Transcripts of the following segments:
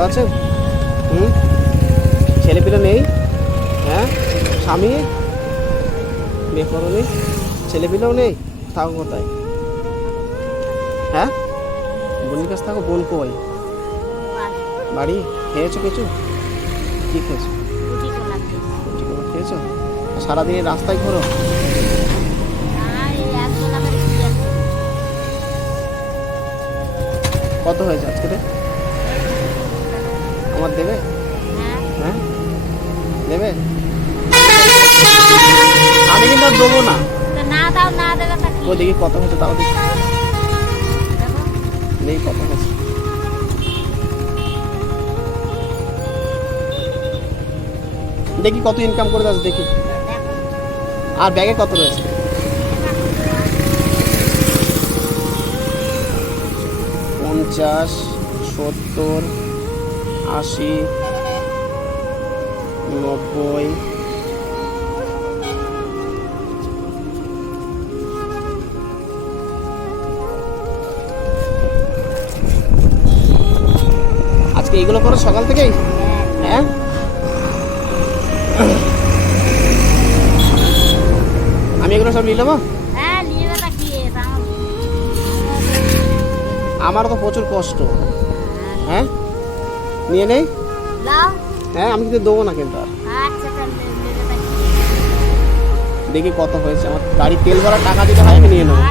ভালো আছেন? ছেলেপিলে নেই? হ্যাঁ, স্বামী বিয়ে করোনি, ছেলেপিলেও নেই, থাকো কোথায়? হ্যাঁ, বোনের কাছে থাকো। বোন কই? বাড়ি। খেয়েছো কিছু? কি খেয়েছো? রুটি কলা খেয়েছো? সারাদিন রাস্তায় ঘোরো? কত হয়েছে আজকে রে? আমার দেবে? হ্যাঁ দেবে? আমি কিন্তু আর দেবো না। ও দেখি কত হয়েছে, তাও দেখি নেই কত হয়েছে। দেখি কত ইনকাম করে যাচ্ছে দেখি। আর ব্যাগে কত রয়েছে? 50, 70, 80, 90। আজকে এইগুলো করো সকাল থেকেই? হ্যাঁ, আমি এগুলো সব নিয়ে নেবো। আমারও তো প্রচুর কষ্ট। হ্যাঁ, নিয়ে নেই। হ্যাঁ, আমি কিন্তু দেবো না কিন্তু আর। দেখি কত হয়েছে। আমার গাড়ি তেল ভরার টাকা দিতে হয়, আমি নিয়ে নেবো।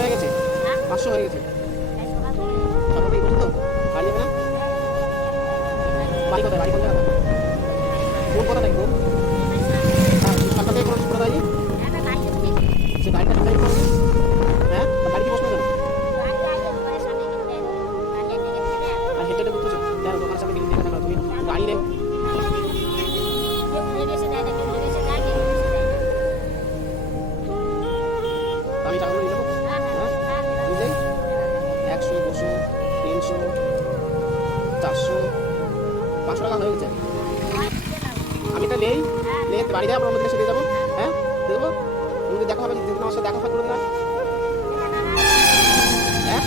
হয়ে গেছে, 500 হয়ে গেছে। বাড়ি যাবে না? বাড়ি কোথায়? বাড়ি কোথায়? কোন কথা থাকবো? সরকার থেকে কোনো কোথায় যাই? সে গাড়িটা কোথায় করবে? হ্যাঁ, গাড়ি কি বসবে কেন? আর হেঁটে হেঁটে ঘুরতেছো কেন? দোকানের সামনে গেলে দেখো না তুমি গাড়ি নেই। আমি টাকা নিয়ে যাবো। হ্যাঁ, নিয়ে যাই। 100, 200, 300, 400, 500 টাকা হয়ে গেছে। আমি এটা নেই, নিয়ে বাড়ি যাবো, অন্য দিনে সেরে যাবো। হ্যাঁ, দেবো। তুমি দেখা হবে, যেদিন আমার সাথে দেখা হবে না। হ্যাঁ,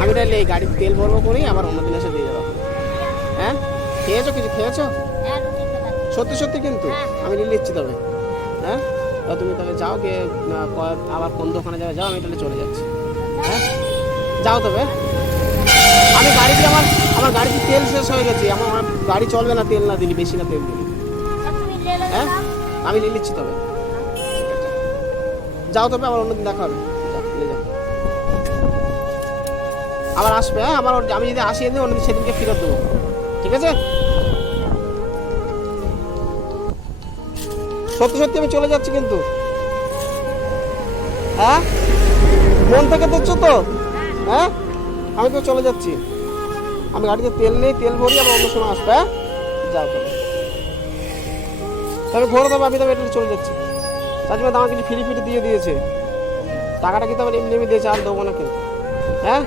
আমি এটা নেই, গাড়ির তেল ভরবো করি, আবার অন্য দিনে এসে দিয়ে যাবো। হ্যাঁ, খেয়েছো কিছু? খেয়েছো? সত্যি সত্যি কিন্তু আমি নিয়ে নিচ্ছি তবে। হ্যাঁ, তুমি তবে যাও, গিয়ে আবার কোন দোকানে যাবে যাও, আমি তাহলে চলে যাচ্ছি। হ্যাঁ, যাও তবে। আমি গাড়িতে আমার গাড়িতে তেল শেষ হয়ে গেছে। আমার গাড়ি চলবে না তেল না দিলি, বেশি না তেল দিলি। হ্যাঁ, আমি নিয়ে নিচ্ছি তবে। ঠিক আছে, যাও তবে, আবার অন্যদিন দেখা হবে। যাও। আবার আসবে। হ্যাঁ, আমি যদি আসি এদিন, অন্যদিন সেদিনকে ফেরত দেবো। ঠিক আছে, সত্যি সত্যি আমি চলে যাচ্ছি কিন্তু। হ্যাঁ, মন থেকে দেখছো তো? হ্যাঁ, আমি তো চলে যাচ্ছি। আমি গাড়িতে তেল নেই, তেল ভরি, আবার অন্য সময় আসবে। হ্যাঁ, যাও তবে ভরে দেবে। আমি তবে এটা চলে যাচ্ছি। তার জন্য আমার কিছু ফ্রি দিয়ে দিয়েছে। টাকাটা কিন্তু আবার এমনি দিয়েছে, আর দেবো না কিন্তু। হ্যাঁ,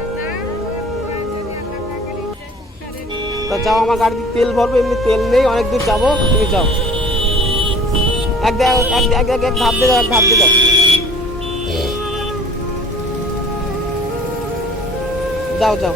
তা যাও, আমার গাড়িতে তেল ভরবো, এমনি তেল নেই, অনেক দূর যাবো। তুমি যাও, এক ধাপ দিয়ে যাও, এক ধাপ দিয়ে যাও। যাও যাও।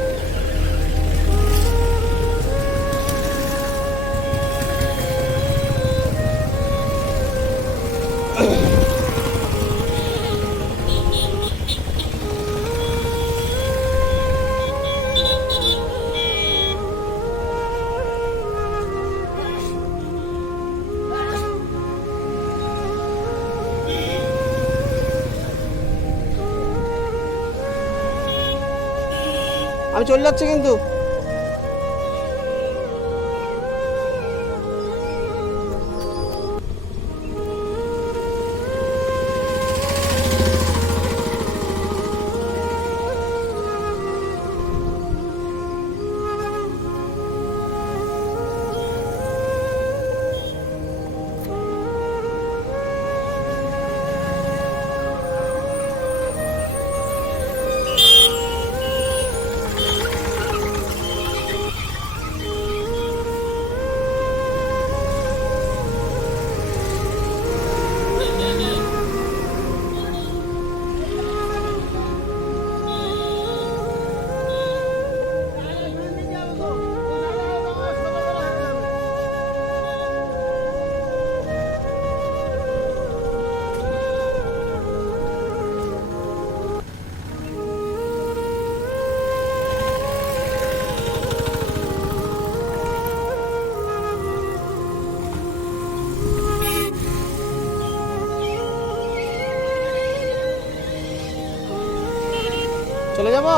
আমি চলে যাচ্ছি কিন্তু। চলে যাবো।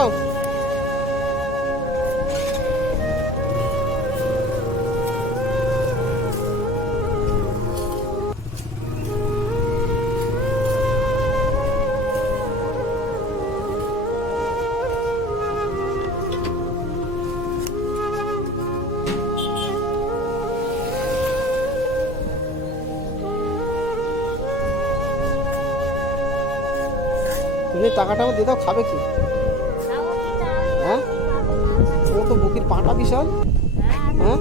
তুমি টাকাটা দিয়ে দাও, খাবে কি? হ্যাঁ, ও তো বুকির পাটা বিশাল। হ্যাঁ,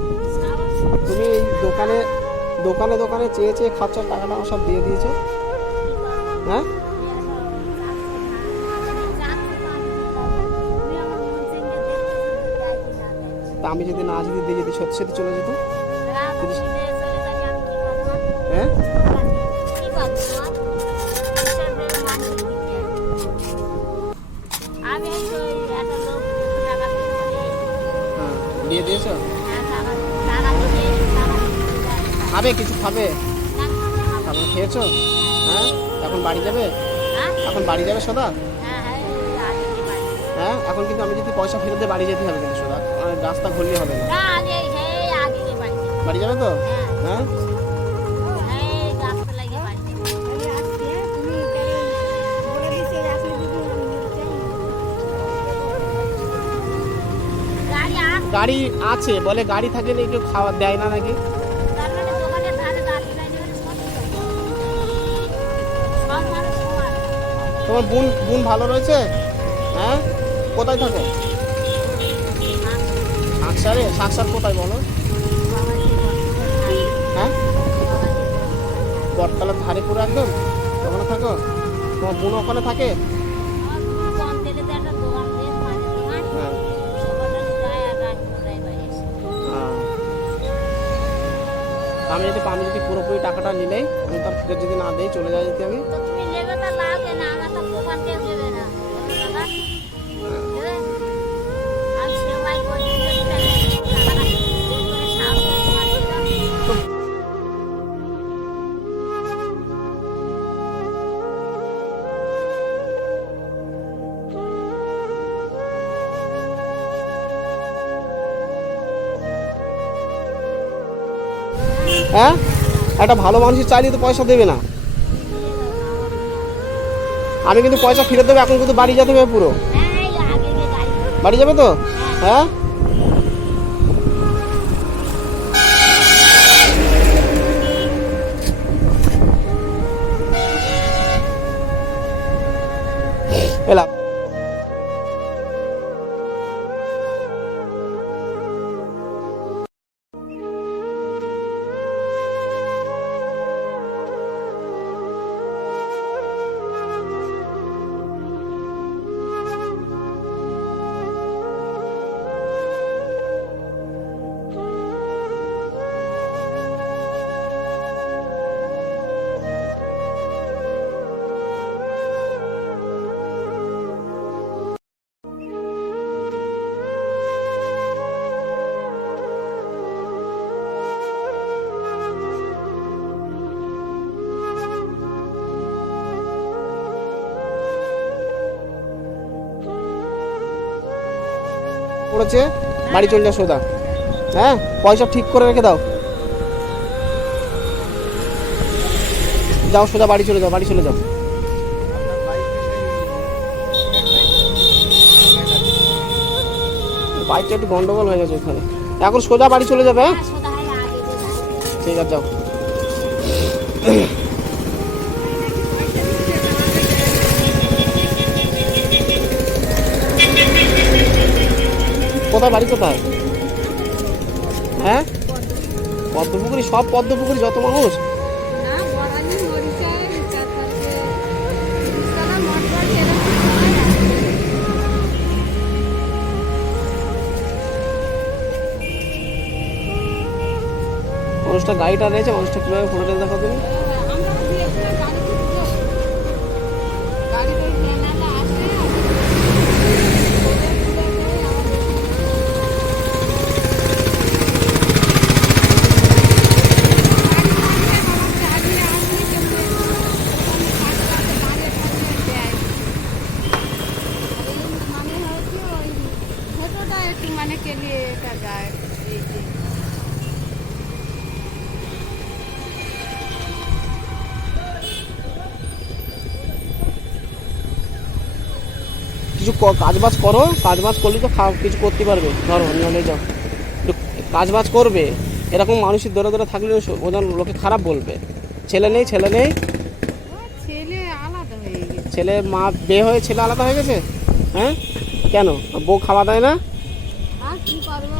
তুমি এই দোকানে দোকানে দোকানে চেয়ে চেয়ে খাচ্ছ, টাকাটা আমার সব দিয়ে দিয়েছো। হ্যাঁ, তা আমি যদি না যদি দিয়ে যদি সত্যি সত্যি চলে যেত। হ্যাঁ, দিয়ে দিয়েছো? খাবে কিছু খাবে? খাবার খেয়েছো? হ্যাঁ, এখন বাড়ি যাবে? এখন বাড়ি যাবে সদা? হ্যাঁ, এখন কিন্তু আমি যদি পয়সা ফেরত দিয়ে বাড়ি যেতে হবে কিন্তু সদা, রাস্তা ঘুরলে হবে না। বাড়ি যাবে তো? হ্যাঁ, গাড়ি আছে বলে, গাড়ি থাকে না কেউ খাওয়া দেয় না নাকি? তোমার বোন বোন ভালো রয়েছে? হ্যাঁ, কোথায় থাকো? সাকসারে? সাকসার কোথায় বলো? হ্যাঁ, বটতলার ধারে পুরো একদম ওখানে থাকো? তোমার বোন ওখানে থাকে? আমি যদি পুরোপুরি টাকাটা নিলেই, আমি তার ফেরত যদি না দেই, চলে যাই যদি আমি। হ্যাঁ, একটা ভালো মানুষের চাইলে তো পয়সা দেবে না। আমি কিন্তু পয়সা ফেরত দেবো, এখন কিন্তু বাড়ি যেতে হবে পুরো। বাড়ি যাবে তো? হ্যাঁ, এলাম। করেছে, বাড়ি চলে যাও সোজা। হ্যাঁ, পয়সা ঠিক করে রেখে দাও। যাও সোজা বাড়ি চলে যাও, বাড়ি চলে যাও। বাইকটা একটু গন্ডগোল হয়ে গেছে ওখানে, এখন সোজা বাড়ি চলে যাবে। হ্যাঁ ঠিক আছে, যাও। কোথায় বাড়ি, কোথায়? হ্যাঁ, পদ্মপুকুরি, সব পদ্মপুকুরি যত মানুষ। মানুষটা গাড়িটা রয়েছে, মানুষটা কিভাবে ফটোটা দেখা তুমি? মানে के लिए এটা যায় এই যে কিছু কাজবাজ করো, কাজবাজ করলে তো কিছু করতে পারবে। ধরো নিয়ে যাও, একটু কাজবাজ করবে। এরকম মানুষের দৌড়ে দৌড়ে থাকলে ওজন লোকে খারাপ বলবে। ছেলে নেই, ছেলে নেই, ছেলে আলাদা হয়ে গেছে। ছেলে মা বিয়ে হয়ে ছেলে আলাদা হয়ে গেছে। হ্যাঁ কেন? বউ খাওয়া দেয় না? আর কি করবো,